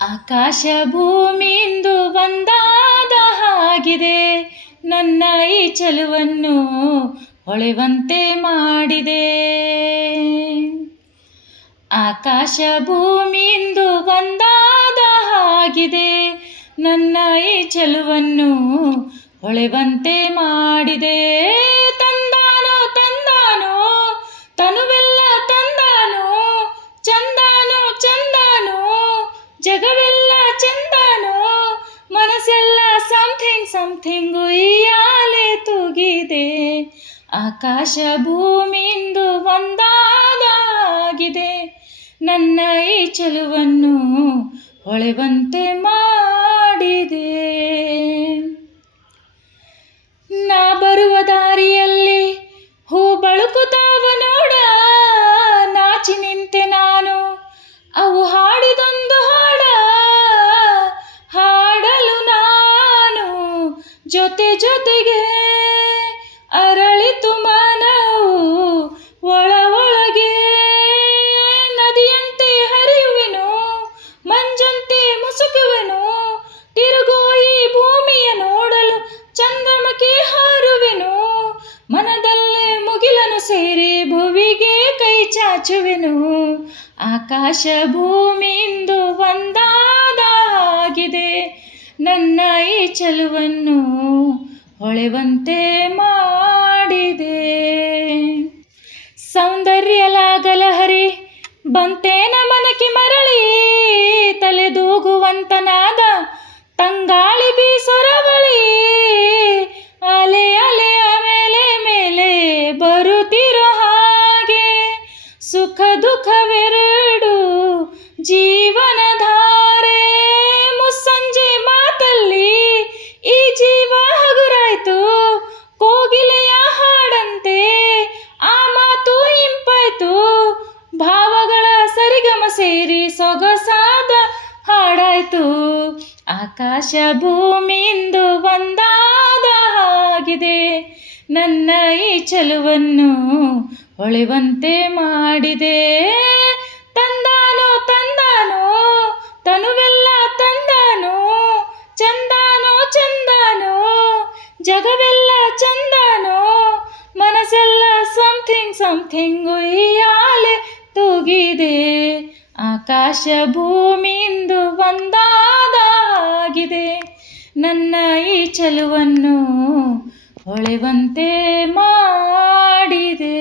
ಆಕಾಶ ಭೂಮಿಯಿಂದ ಒಂದಾದ ಹಾಗಿದೆ, ನನ್ನ ಈ ಚೆಲುವನ್ನು ಹೊಳೆವಂತೆ ಮಾಡಿದೆ. ಆಕಾಶ ಭೂಮಿಯಿಂದ ಒಂದಾದ ಹಾಗಿದೆ, ನನ್ನ ಈ ಚೆಲುವನ್ನು ಹೊಳೆವಂತೆ ಮಾಡಿದೆ. ತಂದಾನೋ ತಂದಾನೋ ತನುವೆಲ್ಲ ತಂದಾನೋ, ಚಂದಾನೋ ಚಂದಾನೋ ಜಗವೆಲ್ಲ ಚಂದಾನೋ, ಮನಸ್ಸೆಲ್ಲ ಸಮಥಿಂಗ್ ಸಮಥಿಂಗ್ ಉಯ್ಯಾಲೆ ತೂಗಿದೆ. ಆಕಾಶ ಭೂಮಿಯಿಂದ ಒಂದಾದಾಗಿದೆ, ನನ್ನ ಈ ಚೆಲುವನ್ನು ಹೊಳೆವಂತೆ ಮಾಡಿದೆ. ನಾ ಬರುವ ದಾರಿಯಲ್ಲಿ ಹೂ ಬಳುಕುತ್ತಾವ ನೋಡ, ನಾಚಿ ನಿಂತೆ ನಾನು ಅವು ಹಾಡಿದೊಂದು ಹಾಡ. ಹಾಡಲು ನಾನು ಜೊತೆ ಜೊತೆಗೆ ಅರಳಿತು ಮನವು, ಒಳ ಒಳಗೆ ನದಿಯಂತೆ ಹರಿಯುವೆನು, ಮಂಜಂತೆ ಮುಸುಕುವೆನು. ತಿರುಗೋ ಈ ಭೂಮಿಯ ನೋಡಲು ಚಂದ್ರಮುಖಿ ಹಾರುವೆನು, ಮನದಲ್ಲೇ ಮುಗಿಲನು ಸೇರಿ ಭುವಿಗೆ ಕೈ ಚಾಚುವೆನು. ಆಕಾಶ ಭೂಮಿಯಿಂದ ಒಂದಾದಾಗಿದೆ, ನನ್ನ ಈ ಚೆಲುವನ್ನು ಹೊಳೆವಂತೆ ಮಾಡಿದೆ. ಸೌಂದರ್ಯ ಲಾಗಲಹರಿ ಬಂತೇನ ಮನಕ್ಕೆ ಮರಳಿ, ತಲೆದೂಗುವಂತನಾದ ತಂಗಾಳಿ ಬೀಸೊರವಳಿ. ಅಲೆ ಅಲೆಯ ಮೇಲೆ ಮೇಲೆ ಬರುತ್ತಿರೋ ಹಾಗೆ, ಸುಖ ದುಃಖವೆರಡು ಜೀವನ ಧಾರೆ. ಮುಸ್ಸಂಜೆ ಮಾತಲ್ಲಿ ಈ ಜೀವ ಹಗುರಾಯ್ತು, ಕೋಗಿಲೆಯ ಹಾಡಂತೆ ಆ ಮಾತು ಇಂಪಾಯ್ತು. ಭಾವಗಳ ಸರಿಗಮ ಸೇರಿ ಸೊಗಸಾದ ಹಾಡಾಯ್ತು. ಆಕಾಶ ಭೂಮಿಯಿಂದ ಒಂದಾದ ಹಾಗಿದೆ, ನನ್ನ ಈ ಚೆಲುವನ್ನು ಹೊಳೆವಂತೆ ಮಾಡಿದೆ. ತಂದಾನೋ ತಂದಾನೋ ತನುವೆಲ್ಲ ತಂದಾನೋ, ಚಂದಾನೋ ಚಂದಾನೋ ಜಗವೆಲ್ಲ ಚಂದಾನೋ, ಮನಸ್ಸೆಲ್ಲ ಸಮಥಿಂಗ್ ಸಮಥಿಂಗ್ ಉಯ್ಯಾಲೆ ತೂಗಿದೆ. ಆಕಾಶ ಭೂಮಿಯಿಂದ ಒಂದಾದಾಗಿದೆ, ನನ್ನ ಈ ಚೆಲುವನ್ನು ಹೊಳೆವಂತೆ ಮಾಡಿದೆ.